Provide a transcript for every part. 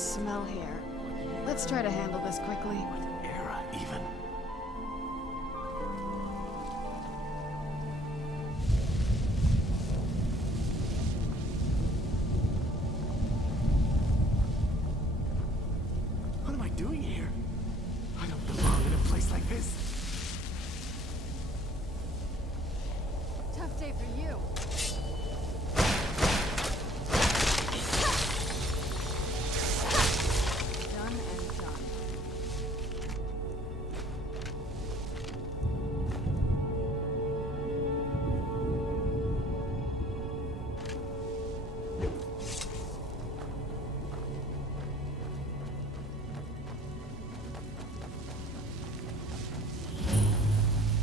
smell here. Let's try to handle this quickly. Era, even. What am I doing here? I don't belong in a place like this. Tough day for you. Done and done.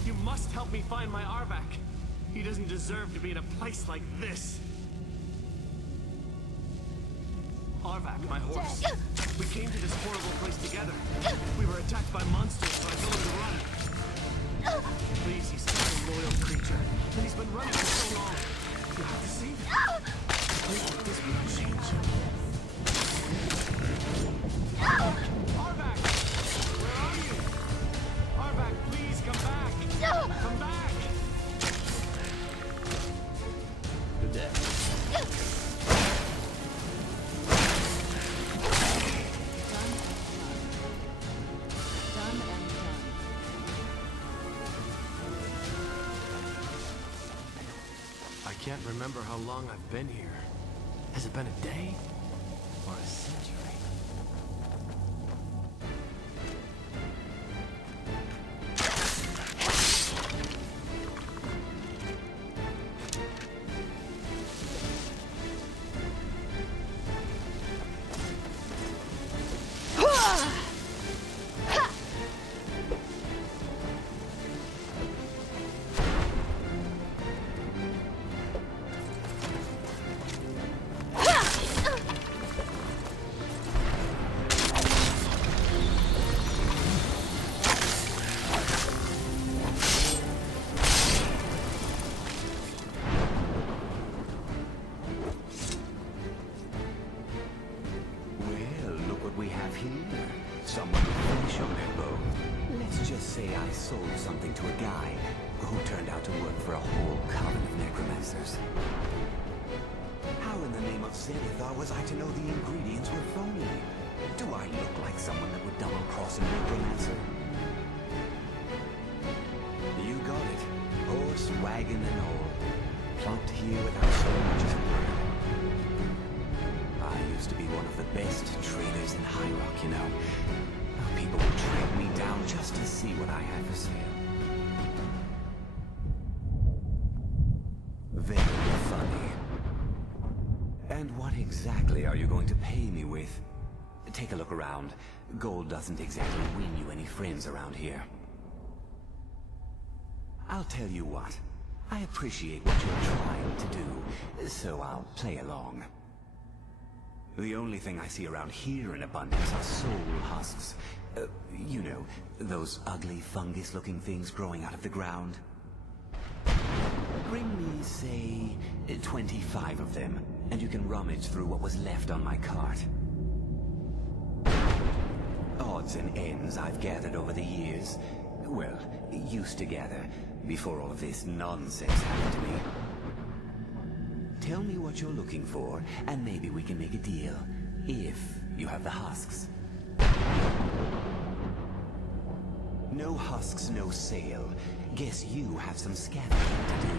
You must help me find my Arvak. He doesn't deserve to be in a place like this. Arvak, my horse. We came to this horrible place together. We were attacked by monsters, so I told him to run. Please, he's such a loyal creature. And he's been running for so long. You have to save him. Please, this will change him. Arvak! Where are you? Arvak, please come back! Come back! Good day. Done and done. I can't remember how long I've been here. Has it been a day? Or a century? Someone with finish on their bow. Let's just say I sold something to a guy who turned out to work for a whole coven of necromancers. How in the name of Zenithar was I to know the ingredients were phony? Do I look like someone that would double-cross a necromancer? You got it. Horse, wagon, and all. Plopped here without so much as a word. I used to be one of the best traders in High Rock, you know. People would track me down just to see what I had for sale. Very funny. And what exactly are you going to pay me with? Take a look around. Gold doesn't exactly win you any friends around here. I'll tell you what. I appreciate what you're trying to do, so I'll play along. The only thing I see around here in abundance are soul husks. You know, those ugly fungus-looking things growing out of the ground. Bring me, say, 25 of them, and you can rummage through what was left on my cart. Odds and ends I've gathered over the years. Well, used to gather, before all of this nonsense happened to me. Tell me what you're looking for, and maybe we can make a deal. If you have the husks. No husks, no sale. Guess you have some scavenging to do.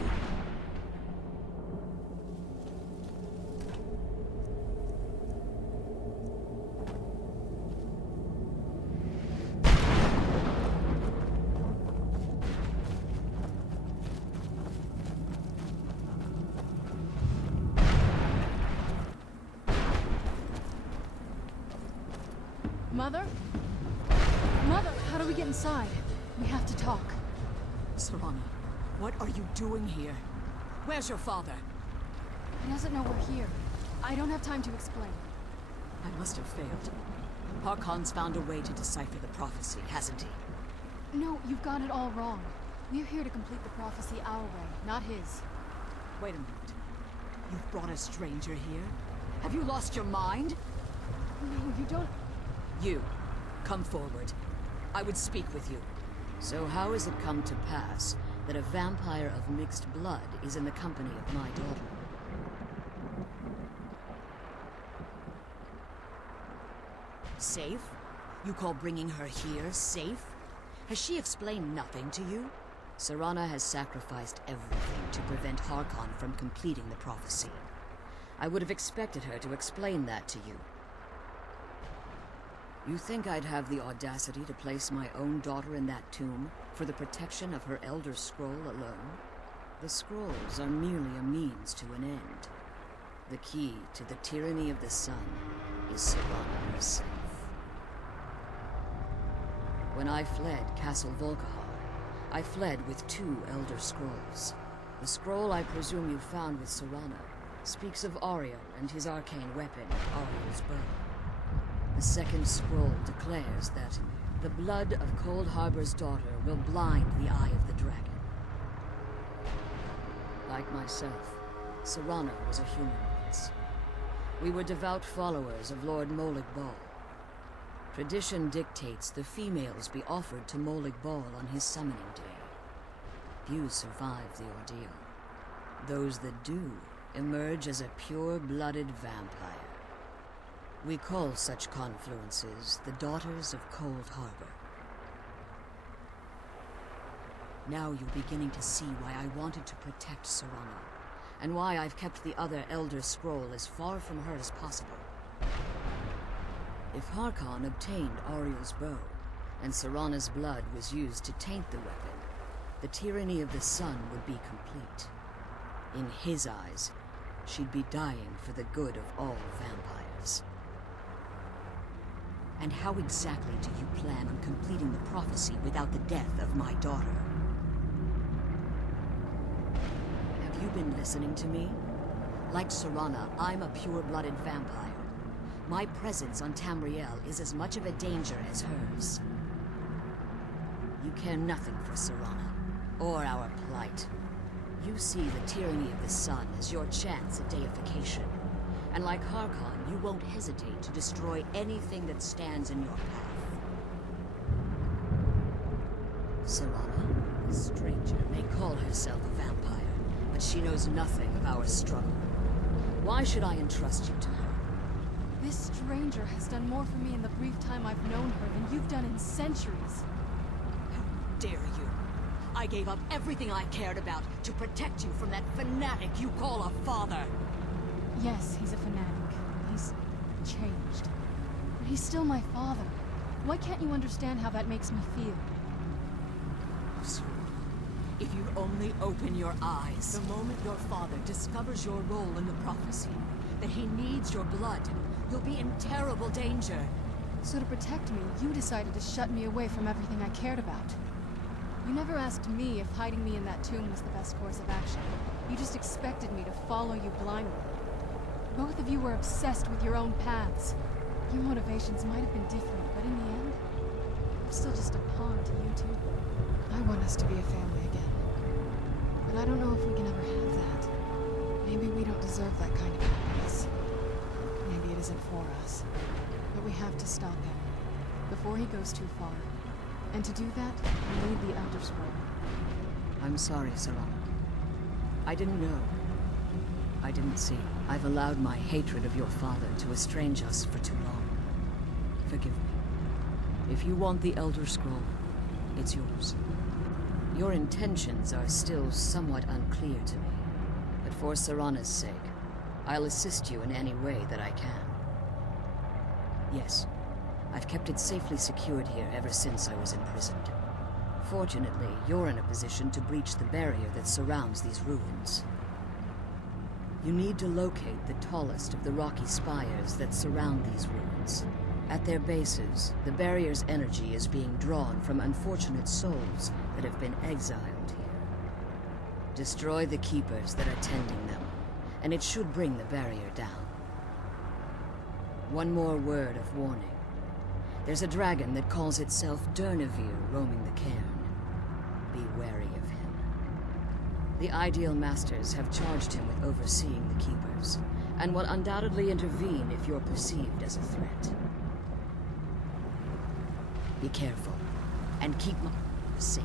Mother? Mother, how do we get inside? We have to talk. Serana, what are you doing here? Where's your father? He doesn't know we're here. I don't have time to explain. I must have failed. Harkon's found a way to decipher the prophecy, hasn't he? No, you've got it all wrong. We're here to complete the prophecy our way, not his. Wait a minute. You've brought a stranger here? Have you lost your mind? No, you don't... You, come forward. I would speak with you. So how has it come to pass that a vampire of mixed blood is in the company of my daughter? Safe? You call bringing her here safe? Has she explained nothing to you? Serana has sacrificed everything to prevent Harkon from completing the prophecy. I would have expected her to explain that to you. You think I'd have the audacity to place my own daughter in that tomb for the protection of her Elder Scroll alone? The scrolls are merely a means to an end. The key to the tyranny of the sun is Serana herself. When I fled Castle Volkihar, I fled with 2 Elder Scrolls. The scroll I presume you found with Serana speaks of Ariel and his arcane weapon, Ariel's bow. The second scroll declares that the blood of Cold Harbor's daughter will blind the eye of the dragon. Like myself, Serana was a human once. We were devout followers of Lord Molig Bal. Tradition dictates the females be offered to Molig Bal on his summoning day. Few survive the ordeal. Those that do emerge as a pure-blooded vampire. We call such confluences the Daughters of Cold Harbor. Now you're beginning to see why I wanted to protect Serana, and why I've kept the other Elder Scroll as far from her as possible. If Harkon obtained Ariel's bow, and Serana's blood was used to taint the weapon, the tyranny of the sun would be complete. In his eyes, she'd be dying for the good of all vampires. And how exactly do you plan on completing the prophecy without the death of my daughter? Have you been listening to me? Like Serana, I'm a pure-blooded vampire. My presence on Tamriel is as much of a danger as hers. You care nothing for Serana, or our plight. You see the tyranny of the sun as your chance at deification. And like Harkon, you won't hesitate to destroy anything that stands in your path. Serana, the stranger, may call herself a vampire, but she knows nothing of our struggle. Why should I entrust you to her? This stranger has done more for me in the brief time I've known her than you've done in centuries. How dare you? I gave up everything I cared about to protect you from that fanatic you call a father. Yes, he's a fanatic. He's changed. But he's still my father. Why can't you understand how that makes me feel? If you'd only open your eyes. The moment your father discovers your role in the prophecy, that he needs your blood, you'll be in terrible danger. So to protect me, you decided to shut me away from everything I cared about. You never asked me if hiding me in that tomb was the best course of action. You just expected me to follow you blindly. Both of you were obsessed with your own paths. Your motivations might have been different, but in the end, I'm still just a pawn to you two. I want us to be a family again. But I don't know if we can ever have that. Maybe we don't deserve that kind of happiness. Maybe it isn't for us. But we have to stop him before he goes too far. And to do that, we need the Elder Scroll. I'm sorry, Serana. I didn't know. I didn't see. I've allowed my hatred of your father to estrange us for too long. Forgive me. If you want the Elder Scroll, it's yours. Your intentions are still somewhat unclear to me, but for Serana's sake, I'll assist you in any way that I can. Yes, I've kept it safely secured here ever since I was imprisoned. Fortunately, you're in a position to breach the barrier that surrounds these ruins. You need to locate the tallest of the rocky spires that surround these ruins. At their bases, the barrier's energy is being drawn from unfortunate souls that have been exiled here. Destroy the keepers that are tending them, and it should bring the barrier down. One more word of warning. There's a dragon that calls itself Durnevere roaming the cairn. Be wary of him. The Ideal Masters have charged him with overseeing the keepers, and will undoubtedly intervene if you're perceived as a threat. Be careful, and keep safe.